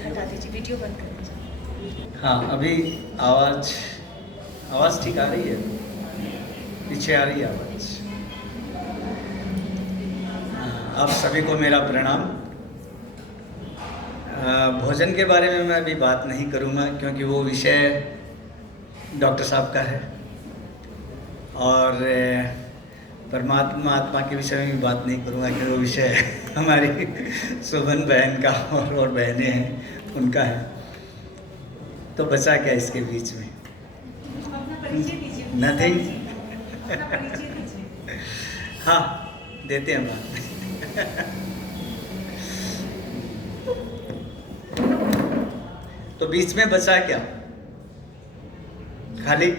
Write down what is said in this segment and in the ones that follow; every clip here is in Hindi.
हटा दीजिए, वीडियो बंद कर दीजिए। हाँ, अभी आवाज़ ठीक आ रही है? पीछे आ रही है आवाज़? आप सभी को मेरा प्रणाम। भोजन के बारे में मैं अभी बात नहीं करूँगा क्योंकि वो विषय डॉक्टर साहब का है, और परमात्मा आत्मा के विषय में भी बात नहीं करूँगा क्योंकि वो विषय हमारी शोभन बहन का और बहनें हैं उनका है। तो बचा क्या इसके बीच में? नथिंग। हाँ, देते हैं बात। तो बीच में बचा क्या? खाली।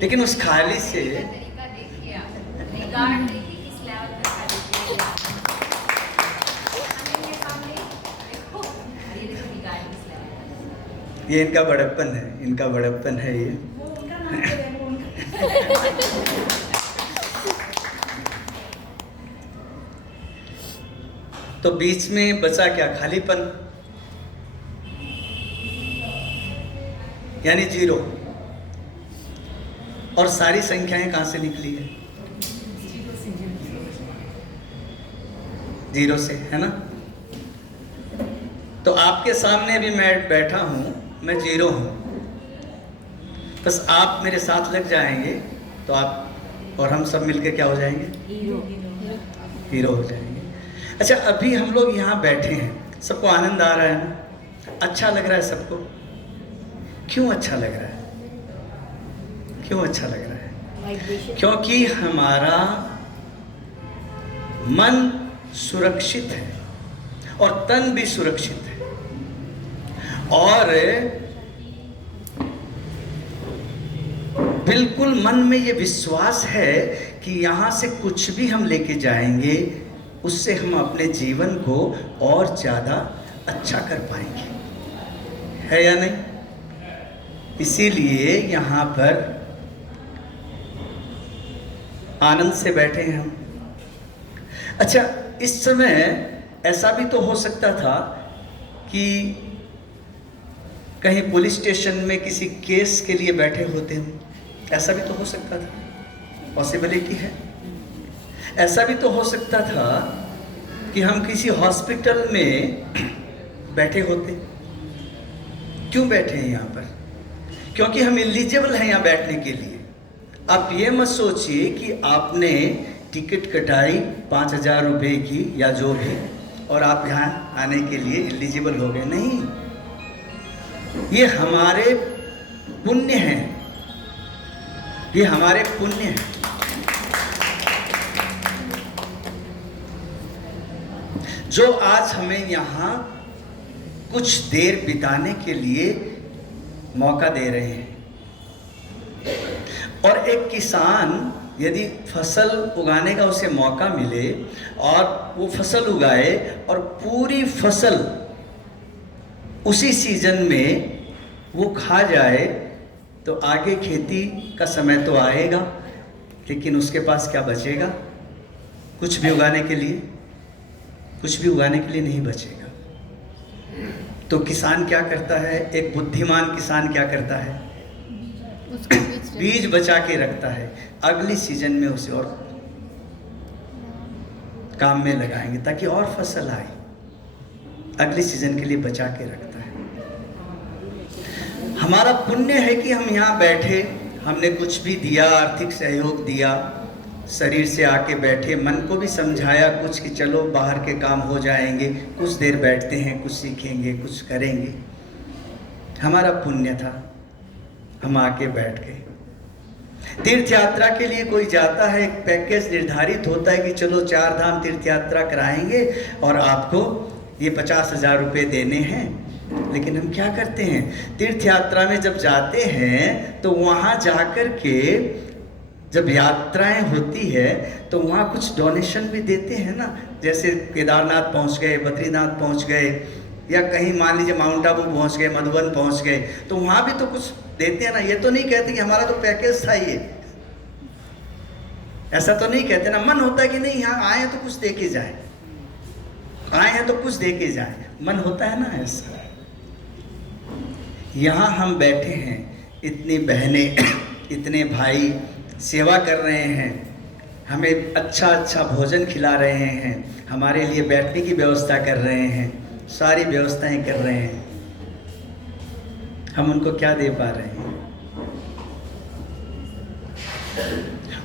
लेकिन उस खाली से ये इनका बड़प्पन है, इनका बड़प्पन है ये। तो बीच में बचा क्या? खालीपन, यानी जीरो। और सारी संख्याएं कहां से निकली है? जीरो से, है ना? तो आपके सामने भी मैं बैठा हूं, मैं जीरो हूं। बस आप मेरे साथ लग जाएंगे तो आप और हम सब मिलकर क्या हो जाएंगे? हीरो हो जाएंगे। अच्छा, अभी हम लोग यहाँ बैठे हैं, सबको आनंद आ रहा है ना? अच्छा लग रहा है सबको? क्यों अच्छा लग रहा है? क्यों अच्छा लग रहा है? क्योंकि हमारा मन सुरक्षित है और तन भी सुरक्षित है, और बिल्कुल मन में ये विश्वास है कि यहाँ से कुछ भी हम लेके जाएंगे उससे हम अपने जीवन को और ज़्यादा अच्छा कर पाएंगे, है या नहीं? इसीलिए यहाँ पर आनंद से बैठे हैं हम। अच्छा, इस समय ऐसा भी तो हो सकता था कि कहीं पुलिस स्टेशन में किसी केस के लिए बैठे होते हैं, ऐसा भी तो हो सकता था, पॉसिबिलिटी है। ऐसा भी तो हो सकता था कि हम किसी हॉस्पिटल में बैठे होते। क्यों बैठे हैं यहाँ पर? क्योंकि हम एलिजिबल हैं यहाँ बैठने के लिए। आप ये मत सोचिए कि आपने टिकट कटाई 5,000 रुपये की या जो भी, और आप यहाँ आने के लिए एलिजिबल हो गए। नहीं, ये हमारे पुण्य हैं, ये हमारे पुण्य हैं। जो आज हमें यहाँ कुछ देर बिताने के लिए मौका दे रहे हैं। और एक किसान यदि फसल उगाने का उसे मौका मिले और वो फसल उगाए और पूरी फसल उसी सीजन में वो खा जाए, तो आगे खेती का समय तो आएगा, लेकिन उसके पास क्या बचेगा? कुछ भी उगाने के लिए, कुछ भी उगाने के लिए नहीं बचेगा। तो किसान क्या करता है? एक बुद्धिमान किसान क्या करता है? बीज बचा के रखता है, अगली सीजन में उसे और काम में लगाएंगे ताकि और फसल आए, अगली सीजन के लिए बचा के रखता है। हमारा पुण्य है कि हम यहाँ बैठे, हमने कुछ भी दिया, आर्थिक सहयोग दिया, शरीर से आके बैठे, मन को भी समझाया कुछ कि चलो बाहर के काम हो जाएंगे, कुछ देर बैठते हैं, कुछ सीखेंगे, कुछ करेंगे। हमारा पुण्य था, हम आके बैठ गए। तीर्थ यात्रा के लिए कोई जाता है, एक पैकेज निर्धारित होता है कि चलो 4 धाम तीर्थ यात्रा कराएंगे और आपको ये 50,000 रुपये देने हैं। लेकिन हम क्या करते हैं? तीर्थ यात्रा में जब जाते हैं तो वहाँ जाकर के जब यात्राएं होती है तो वहाँ कुछ डोनेशन भी देते हैं ना। जैसे केदारनाथ पहुँच गए, बद्रीनाथ पहुँच गए, या कहीं मान लीजिए माउंट आबू पहुँच गए, मधुबन पहुँच गए, तो वहाँ भी तो कुछ देते हैं ना। ये तो नहीं कहते कि हमारा तो पैकेज था ये, ऐसा तो नहीं कहते ना, मन होता है कि नहीं यहाँ आए हैं तो कुछ दे के जाए, आए हैं तो कुछ दे के जाए, मन होता है ना ऐसा। यहाँ हम बैठे हैं, इतनी बहनें इतने भाई सेवा कर रहे हैं, हमें अच्छा अच्छा भोजन खिला रहे हैं, हमारे लिए बैठने की व्यवस्था कर रहे हैं, सारी व्यवस्थाएं कर रहे हैं, हम उनको क्या दे पा रहे हैं?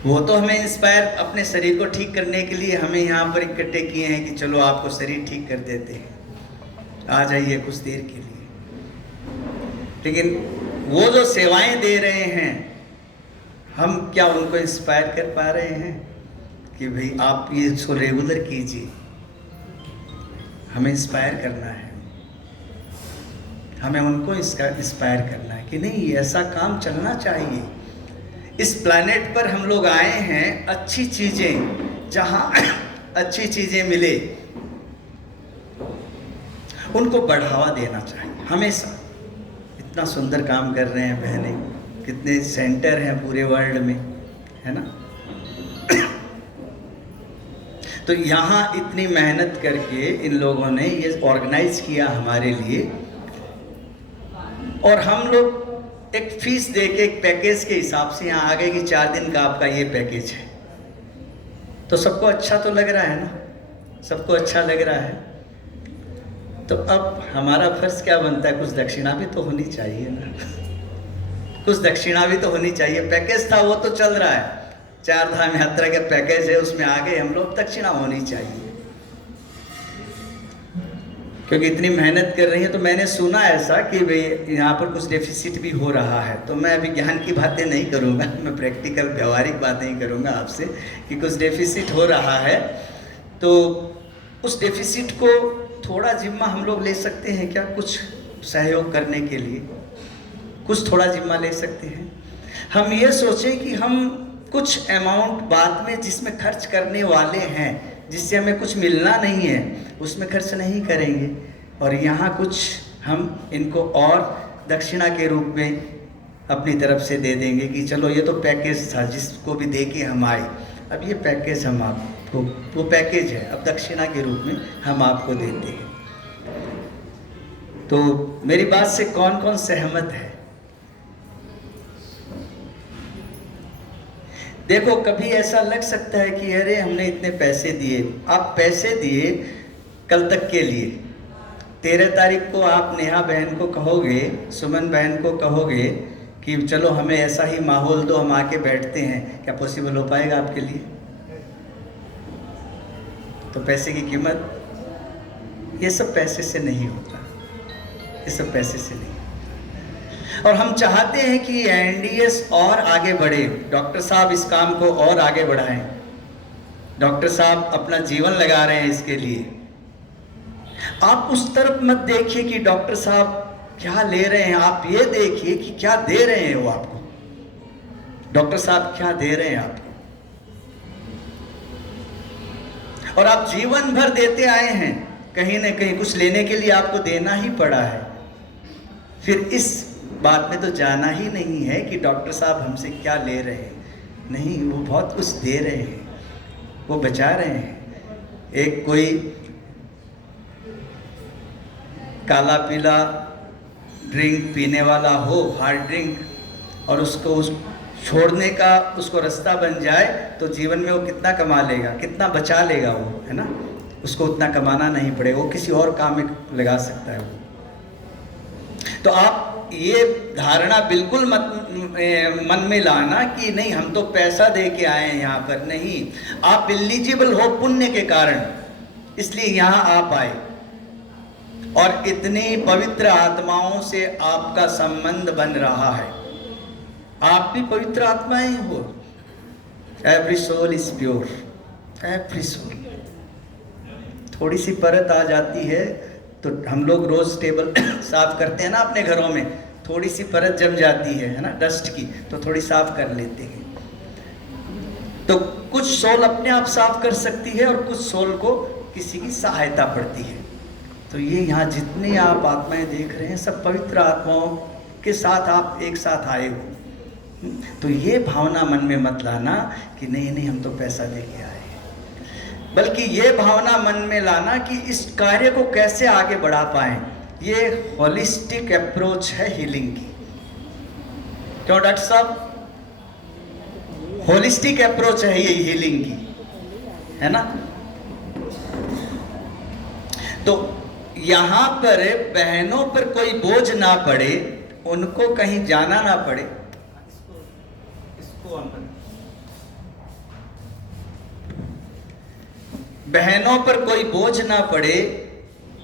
वो तो हमें इंस्पायर, अपने शरीर को ठीक करने के लिए हमें यहाँ पर इकट्ठे किए हैं कि चलो आपको शरीर ठीक कर देते हैं, आ जाइए कुछ देर के लिए। लेकिन वो जो सेवाएं दे रहे हैं, हम क्या उनको इंस्पायर कर पा रहे हैं कि भाई आप ये इसको रेगुलर कीजिए? हमें इंस्पायर करना है, हमें उनको इसका इंस्पायर करना है कि नहीं ऐसा काम चलना चाहिए। इस प्लैनेट पर हम लोग आए हैं अच्छी चीज़ें, जहाँ अच्छी चीज़ें मिले उनको बढ़ावा देना चाहिए हमेशा। इतना सुंदर काम कर रहे हैं बहनें, कितने सेंटर हैं पूरे वर्ल्ड में, है ना। तो यहाँ इतनी मेहनत करके इन लोगों ने ये ऑर्गेनाइज किया हमारे लिए, और हम लोग एक फीस दे के एक पैकेज के हिसाब से यहाँ आ गए कि 4 दिन का आपका ये पैकेज है। तो सबको अच्छा तो लग रहा है ना, सबको अच्छा लग रहा है। तो अब हमारा फर्ज क्या बनता है, कुछ दक्षिणा भी तो होनी चाहिए ना, कुछ दक्षिणा भी तो होनी चाहिए। पैकेज था वो तो चल रहा है, 4 धाम यात्रा के पैकेज है, उसमें आ गए हम लोग, दक्षिणा होनी चाहिए क्योंकि इतनी मेहनत कर रही है। तो मैंने सुना ऐसा कि भाई यहाँ पर कुछ डेफिसिट भी हो रहा है, तो मैं अभी ज्ञान की बातें नहीं करूँगा, मैं प्रैक्टिकल व्यवहारिक बातें ही करूँगा आपसे कि कुछ डेफिसिट हो रहा है। तो उस डेफिसिट को थोड़ा जिम्मा हम लोग ले सकते हैं क्या, कुछ सहयोग करने के लिए कुछ थोड़ा जिम्मा ले सकते हैं। हम ये सोचें कि हम कुछ अमाउंट बाद में जिसमें खर्च करने वाले हैं, जिससे हमें कुछ मिलना नहीं है, उसमें खर्च नहीं करेंगे, और यहाँ कुछ हम इनको और दक्षिणा के रूप में अपनी तरफ से दे देंगे कि चलो ये तो पैकेज था जिसको भी दे के हम आए, अब ये पैकेज हम आपको, वो पैकेज है, अब दक्षिणा के रूप में हम आपको देते हैं। तो मेरी बात से कौन कौन सहमत है? देखो कभी ऐसा लग सकता है कि अरे हमने इतने पैसे दिए, आप पैसे दिए कल तक के लिए, 13 तारीख को आप नेहा बहन को कहोगे, सुमन बहन को कहोगे कि चलो हमें ऐसा ही माहौल दो, हम आके बैठते हैं, क्या पॉसिबल हो पाएगा आपके लिए? तो पैसे की कीमत, ये सब पैसे से नहीं होता, ये सब पैसे से नहीं। और हम चाहते हैं कि एनडीएस और आगे बढ़े, डॉक्टर साहब इस काम को और आगे बढ़ाएं, डॉक्टर साहब अपना जीवन लगा रहे हैं इसके लिए। आप उस तरफ मत देखिए कि डॉक्टर साहब क्या ले रहे हैं, आप ये देखिए कि क्या दे रहे हैं वो आपको, डॉक्टर साहब क्या दे रहे हैं आपको। और आप जीवन भर देते आए हैं, कहीं ना कहीं कुछ लेने के लिए आपको देना ही पड़ा है। फिर इस बात में तो जाना ही नहीं है कि डॉक्टर साहब हमसे क्या ले रहे हैं, नहीं, वो बहुत कुछ दे रहे हैं, वो बचा रहे हैं। एक कोई काला पीला ड्रिंक पीने वाला हो, हार्ड ड्रिंक, और उसको उस छोड़ने का उसको रास्ता बन जाए तो जीवन में वो कितना कमा लेगा, कितना बचा लेगा वो, है ना, उसको उतना कमाना नहीं पड़ेगा, वो किसी और काम में लगा सकता है वो। तो आप ये धारणा बिल्कुल मत मन में लाना कि नहीं हम तो पैसा दे के आए हैं यहाँ पर, नहीं, आप एलिजिबल हो पुण्य के कारण, इसलिए यहाँ आप आए, और इतनी पवित्र आत्माओं से आपका संबंध बन रहा है। आप भी पवित्र आत्माएं हो, every soul is pure, every soul. थोड़ी सी परत आ जाती है तो हम लोग रोज टेबल साफ करते हैं ना अपने घरों में, थोड़ी सी परत जम जाती है ना, डस्ट की, तो थोड़ी साफ कर लेते हैं। तो कुछ सोल अपने आप साफ कर सकती है और कुछ सोल को किसी की सहायता पड़ती है। तो ये यहाँ जितने आप आत्माएं देख रहे हैं, सब पवित्र आत्माओं के साथ आप एक साथ आए हो, तो ये भावना मन में मत लाना कि नहीं नहीं हम तो पैसा दे के आए, बल्कि ये भावना मन में लाना कि इस कार्य को कैसे आगे बढ़ा पाएं। ये होलिस्टिक अप्रोच है हीलिंग की। क्यों डॉक्टर साहब? होलिस्टिक अप्रोच है ये हीलिंग की, है ना? तो यहां पर बहनों पर कोई बोझ ना पड़े, उनको कहीं जाना ना पड़े। इसको ऑन करें। बहनों पर कोई बोझ ना पड़े,